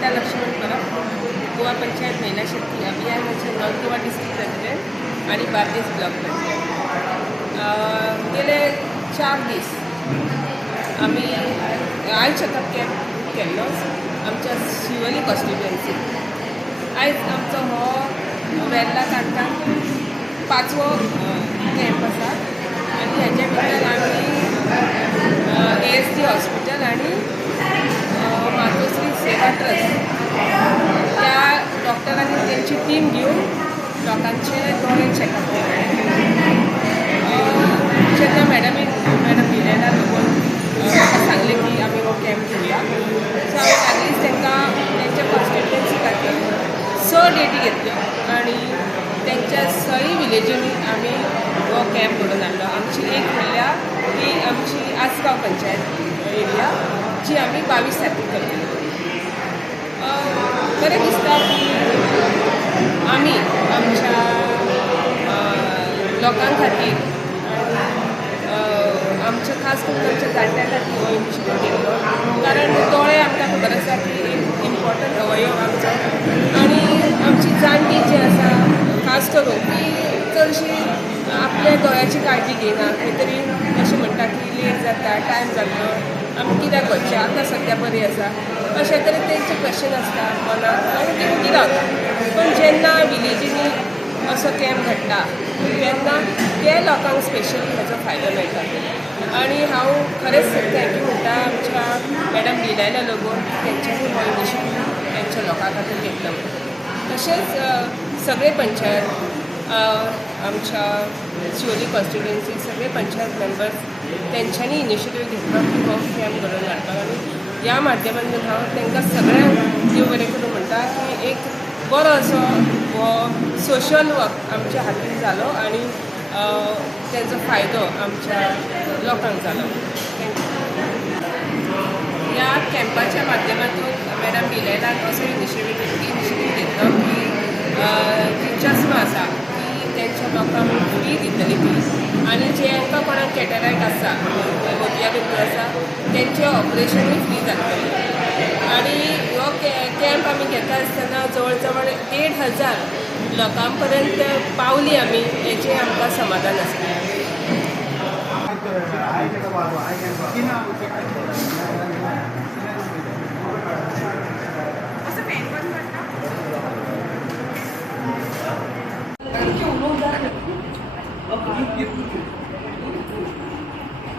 गीता लक्ष्मण परब, गोवा पंचायत महिला शक्ती अभियानाचे north Goa district president आणि बार्देस ब्लॉक प्रेसिडेंट. गेले 4 दीस आम्ही आय चेकअप कॅम्प केल्लो आमच्या शिवोली कॉन्स्टिट्युएन्सी. आयज आमचो हो वेर्ला तालुक्यात 5वो कॅम्प आसा आनी हेजे भितर आमी AST हॉस्पिटल आणि मातोश्री सेवा ट्रस्ट त्या डॉक्टरांनी त्यांची टीम घेऊन लोकांचे दोळे चेकअप केले. जेन्ना मॅडम भिलेला लोगून सांगले की आम्ही हो कॅम्प घेऊया, सो हांवें लागलींच तांकां तेंच्या कॉन्स्टिट्युएन्सी खातीर 6 डेटी घेतल्यो आणि त्यांच्या 6 विलेजींनी आमी हो कॅम्प घडोवन हाडलो. आमची एक म्हणल्या की आमची आसगांव पंचायत एरिया जी आमी 22 तारखेक करतली. बरें दिसता की आमी आमच्या लोकां खातीर आमच्या खास करून आमच्या जाणट्यां खातीर हो इनिशिएटीव घेतलो. कारण दोळे आमकां खबर आसा की एक इम्पॉर्टंट अवयव आमचो आनी आमची जाणटी जी आसा खास करून ती चडशी आपल्या दोळ्याची काळजी घेयना. खंय तरी अशें म्हणटा की लेट जाता, टायम जातलो, आमी कित्याक वचचें, आतां सद्या बरी आसा, अशें तरेन तेंचे क्वेश्चन आसता मनाक आनी ती उगी रावता. पूण जेन्ना विलेजींनी असो कॅम्प घडटा तेन्ना ते लोकांक स्पेशली हेजो फायदो मेळटा. आनी हांव खरेंच थँक्यू म्हणटा आमच्या मॅडम लिलायला लागून तेंच्यांनी हो इनिशिएटीव तेंच्या लोकां खातीर घेतलो. तशेंच सगळे पंचायत आमच्या शिवोली कॉन्स्टिट्युएन्सी सगळे पंचायत मेंबर्स तेंच्यांनी इनिशिएटीव घेतलो की हो कॅम्प घडोवन हाडपाक. आनी ह्या माध्यमांतून हांव तांकां सगळ्यांक देव बरें करून म्हणटा की एक बरो असो हो सोशल वर्क आमच्या हातीन जालो आनी तेजो फायदो आमच्या लोकांक जालो. ह्या कॅम्पाच्या माध्यमांतून मॅडम भिलेलाक असो इनिशिएटीव घेतलो की जी चश्मा आसा ती तेंच्या लोकांक फ्री दितली ती. आनी जे हांकां कोणाक कॅटराक्ट आसा मोतयाबिंदू आसा तेंचें ऑपरेशनूय फ्री जातलें. आनी हो कॅम्प आमी घेता आसतना जवळ जवळ 1,500 लोकां पर्यंत पावली आमी, हेचें आमकां समाधान आसा.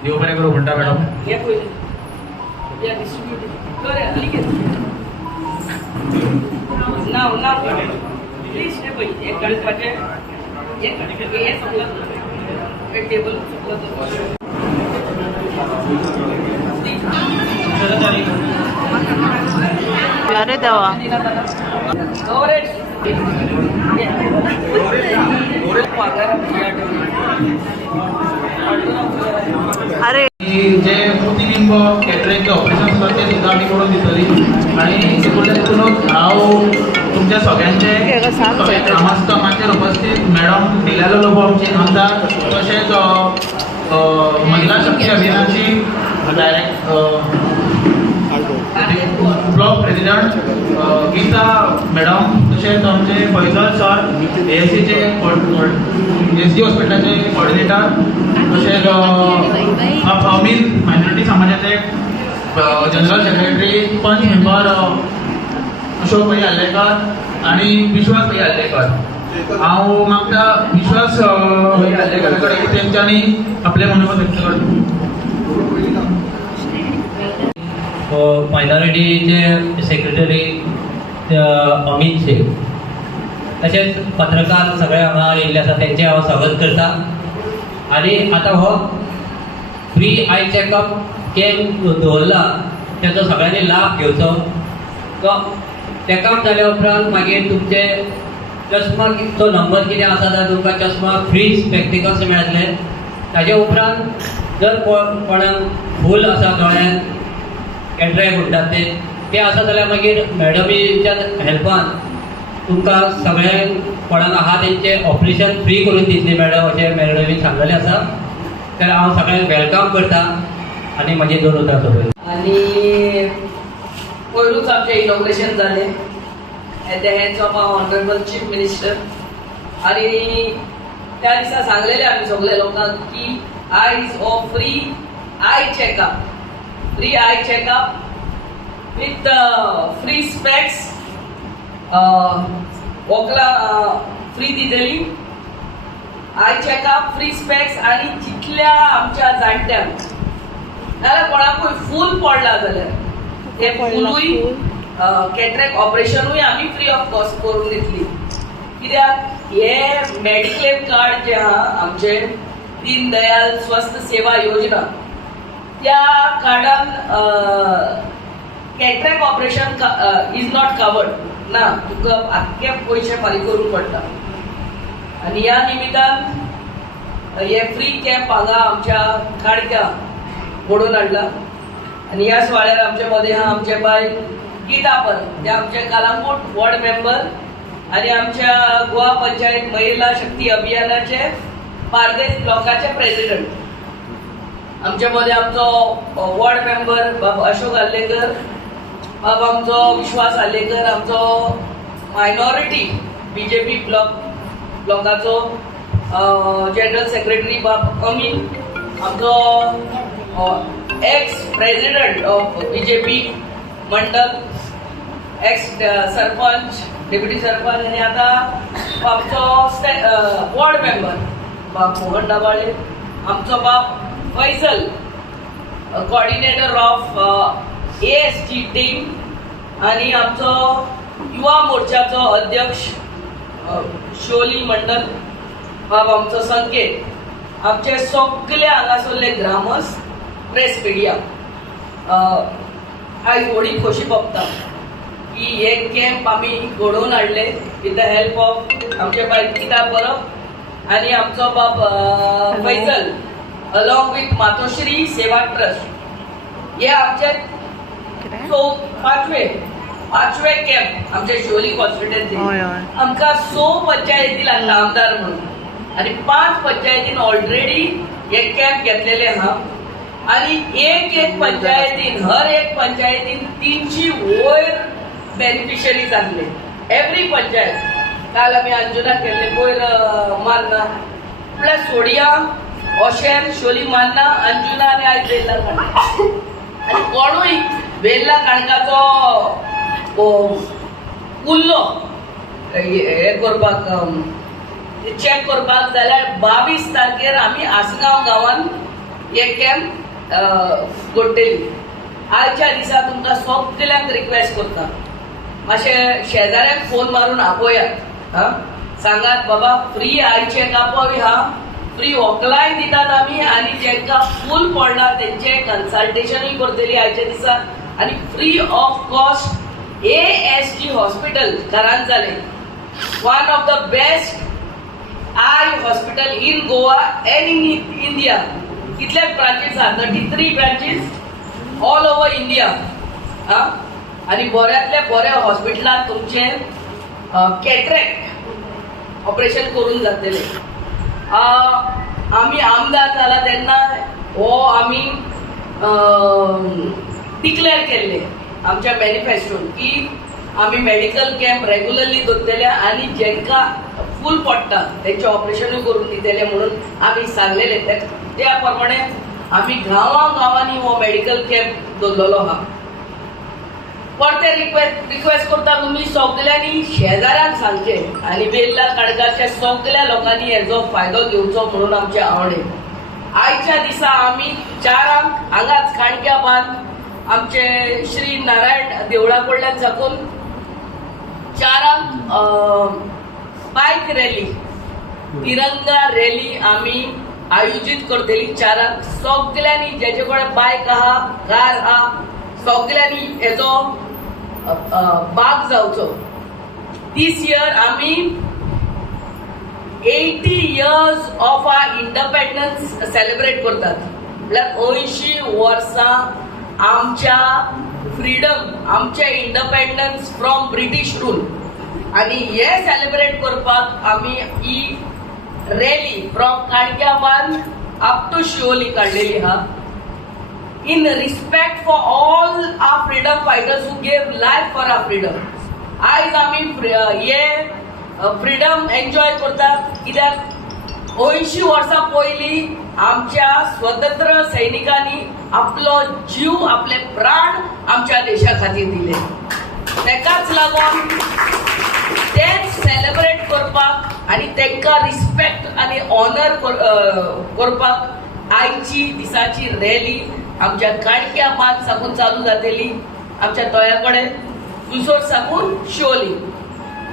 देव बरें करूं म्हणटा मॅडम. अरे देवा अरे जे मोतीबिंब कॅटरेक्ट ऑपरेशन आसा ते सुद्दां आमी करून दितली. आनी तितूनच हांव तुमच्या सगळ्यांचे ग्रामस्थांचेर उपस्थित मॅडम भिलेलो लोबो आमचे आमदार तशेंच महिला शक्ती अभियानाची ब्लॉक प्रेसिडेंट गीता मॅडम तशेंच आमचे फैजल सर ASCचे SD हॉस्पिटलाचे कॉर्डिनेटर तशेंच अमीन मायनॉरिटी समाजाचे जनरल सेक्रेटरी पंच मेंबर अशोक भाई आल्लेकर आणि विश्वास भाई आल्लेकर. हांव मागता विश्वास भाई आल्लेकर कडेन तेंच्यांनी आपले मनोगत व्यक्त करता. मायनॉरिटीचे सेक्रेटरी अमित शेख तशेंच पत्रकार सगळे हांगा येयल्ले आसा तेंचें हांव स्वागत करता. आनी आतां हो फ्री आय चॅकअप कॅम्प दवरला तेजो सगळ्यांनी लाभ घेवचो. तो चॅकअप जाल्या उपरांत मागीर तुमचे चश्माचो नंबर कितें आसा जाल्यार तुमकां चश्मा फ्री स्पेक्टिकल्स मेळटले. ताजे उपरांत जर कोणाक फूल आसा दोळ्यान कॅटरेक्ट म्हणटात ते आसा जाल्यार मागीर मॅडमीच्या हेल्पान तुमकां सगळ्यांक कोणाक आहा तेंचे ऑपरेशन फ्री करून दितली मॅडम अशें मॅडमी सांगलेलें आसा. तर हांव सगळ्यांक वेलकम करता आनी म्हाजी 2 उतरां सोडून. आनी पयरूच आमचें इनॉग्रेशन जालें at the hands of our honourable chief minister. आणि त्या दिसा सांगलेले आमी सगळे लोकांक की आयज हो free I checkup with free specs वॉकला फ्री दिलेली. आय चॅकअप फ्री स्पेक्स आणि जितल्या आमच्या जाणट्यांक नाल्यार कोणाकूय फूल पडला जाल्यार ते फूलूय कॅटरेक्ट ऑपरेशनूय आमी फ्री ऑफ कॉस्ट करून दितली. कित्याक हे मेडिक्लेम कार्ड जे आहा आमचे दीनदयाल स्वस्थ सेवा योजना त्या कार्डान cataract operation is not covered ना. तुका आख्खे पयशे फारीक करूंक पडटा. आणि ह्या निमित्तान हे फ्री कॅम्प हांगा आमच्या काणक्या घडोवन हाडला. आणि ह्या सुवाळ्यार आमचे मदें आहा आमचे बाय गीता परब, ते आमचे कालांगूट वॉर्ड मेंबर आणि आमच्या गोवा पंचायत महिला शक्ती अभियानाचे बार्देस ब्लॉकाचे प्रेसिडेंट. आमच्या मध्ये आमचो वॉर्ड मेंबर बाब अशोक आल्लेकर, बाब आमचो विश्वास आल्लेकर, आमचो मायनॉरिटी बीजेपी ब्लॉकाचो जनरल सेक्रेटरी बाब अमीन, आमचो ex president of BJP Mandal, x sarpanch, deputy sarpanch आणि आता आमचो वॉर्ड मेंबर बाब मोहन डाबाळे, आमचो बाब Faisal coordinator of ASG team आणि आमचो युवा मोर्चाचो अध्यक्ष शिवोली मंडल बाब आमचो संकेत, आमचे सगळे हांगासरले ग्रामस्थ, प्रेस मिडिया. आयज व्हडी खोशी भोगता की हे कॅम्प आमी घडोवन हाडले विथ द हेल्प ऑफ आमचे बाय गीता परब आणि आमचो बाब फैसल अलॉंग विथ मातोश्री सेवा ट्रस्ट. हे आमचे पाचवे कॅम्प आमच्या शिवोली कॉन्स्टिट्युएन्सी. आमकां 6 पंचायती लागला आमदार म्हणून आणि 5 पंचायतीन ऑलरेडी हे कॅम्प घेतलेले आहा. आणि एक पंचायतीन हर एक पंचायतीन 300 वयर बेनिफिशरीज आसले. एवरी पंचायत. काल आमी अंजुना केल्ले वयर मान्ना प्लस सोडिया ओशेर शिवोली मान्ना अंजुना आणि आयज बेल्ला काणका. आणि कोणूय बेल्ला काणकाचो उरलो हे करपाक चॅक करपाक जाल्यार 22 तारखेर आमी आसगांव गांवांत हे कॅम्प घडटली. आयच्या दिसा तुमकां सगळ्यांक रिक्वेस्ट करता मातशें शेजाऱ्यांक फोन मारून आपयात, सांगात बाबा फ्री आय चॅकअपय हा, फ्री वॉकलाय दितात आमी आणि जेंकां फूल पडला तेंचे कन्सल्टेशनूय करतली आयच्या दिसा. आणि free of cost ASG hospital Karanjalem, one of the best eye hospital in Goa and in India. कितलेच ब्रांचीस आहा, 33 ब्रांचीस ऑल ओव्हर इंडिया. आणि बऱ्यांतले बऱ्या हॉस्पिटलांत तुमचे कॅटरेक्ट ऑपरेशन करून जातले. आमी आमदार जाला तेन्ना हो आमी डिक्लेअर केल्ले आमच्या मॅनिफेस्टोन की आमी मेडिकल कॅम्प रेग्युलरली दवरतले आणि जेंकां फूल पडटा तेंचे ऑपरेशनूय करून दितले म्हणून आमी सांगलेले. त्या प्रमाणे आमी गांवांनी हो मेडिकल कॅम्प दवरलेलो आहा. परते रिक्वेस्ट करता तुमी सगळ्यांनी शेजाऱ्यांक सांगचे आणि बेल्ला काणकाच्या सगळ्या लोकांनी हेजो फायदो घेवचो म्हणून आमचे आवडे. आयच्या दिसा आमी 4 हांगाच काणक्या बांद आमचे श्री नारायण देवळा कडल्यान साकून 4 बायक रॅली, तिरंगा रॅली आमी आयोजित करतली. 4 सगळ्यांनी जेचे कडेन बायक आहा, कार आहा, सगळ्यांनी हेजो भाग जावचो. दिस इयर आमी 80 years of our independence celebrate करतात. म्हळ्यार 80 वर्सां आमच्या फ्रीडम, आमचे इंडिपेंडन्स फ्रॉम ब्रिटीश रूल. आणि हे सेलिब्रेट करपाक आमी ही रॅली फ्रॉम काणक्या बांद अप टू शिवोली काडलेली आहा. in respect for all our freedom fighters who gave life for our freedom. आयज आमी हे फ्रीडम एन्जॉय करतात कित्याक 80 वर्सां पयलीं आमच्या स्वतंत्र सैनिकांनी आपलो जीव आपले प्राण आमच्या देशा खातीर दिले. तेकाच लागून तेच सेलिब्रेट करपाक आनी तांकां रिस्पेक्ट आनी ऑनर करपाक आयची दिसाची रॅली आमच्या काणक्या मात साकून चालू जातली, आमच्या तळ्या कडेन दुसोर साकून शिवोली.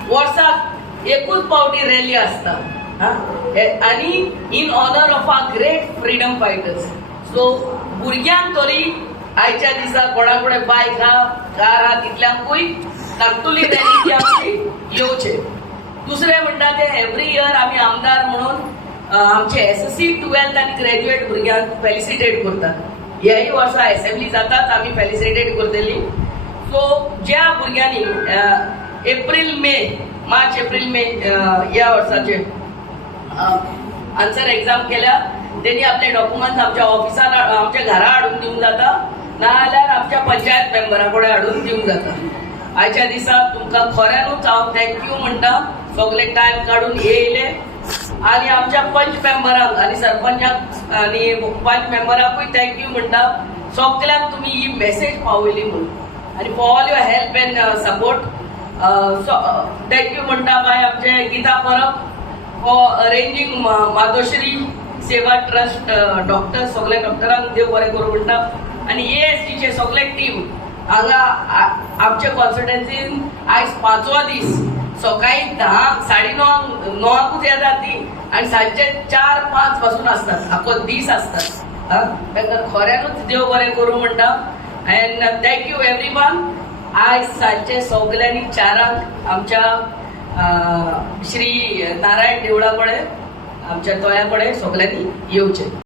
वर्साक एकूच पावटी रॅली आसता आनी in honour of our great freedom fighters. So भुरग्यांक तरी आयच्या दिसा कोणा कडेन बायक आहा कार आहा तितल्यांकूय धाकटुली रॅली आमची येवचे. दुसरें म्हणटा ते एवरी इयर आमी आमदार म्हणून आमचे SSC 12th आनी ग्रॅज्युएट भुरग्यांक फेलिसिटेट करतात. ह्याय वर्सा असेंब्ली जाताच आमी फेलिसिटेट करतली. सो ज्या भुरग्यांनी मार्च एप्रील मे ह्या वर्साचे आन्सर एग्जाम केल्या त्यांनी आपले डॉक्युमेंट्स आमच्या ऑफिसार आमच्या घरा हाडून दिवंक जाता, नाजाल्यार आमच्या पंचायत मेंबरा कडेन हाडून दिवंक जाता. आयच्या दिसा तुमकां खऱ्यानूच हांव थँक्यू म्हणटा, सगळे टायम काडून येयले आनी आमच्या पंच मेंबरांक आनी सरपंचाक आनी 5 मेंबरांकूय थँक्यू म्हणटा. सगळ्यांक तुमी ही मेसेज पावयली म्हणून आनी for all your help end support. Thank you म्हणटा बाय आमचे गीता परब फॉर अरेंजिंग मातोश्री सेवा ट्रस्ट डॉक्टर सगळे डॉक्टरांक देव बरें करूं म्हणटा. आनी ASTचे सगळे टीम हांगा आमच्या कॉन्स्टिट्युएन्सीन आयज 5वो दीस सकाळी 10 9:30 येतात ती आनी सांजचे 4-5 पासून आसतात, आख्खो दीस आसतात. तांकां खऱ्यानूच देव बरें करूं म्हणटा. End thank you every one. आयज सांजचे सगल्यांनी 4 आमच्या श्री नारायण देवळा कडेन आमच्या तळ्या कडेन सगल्यांनी येवचें.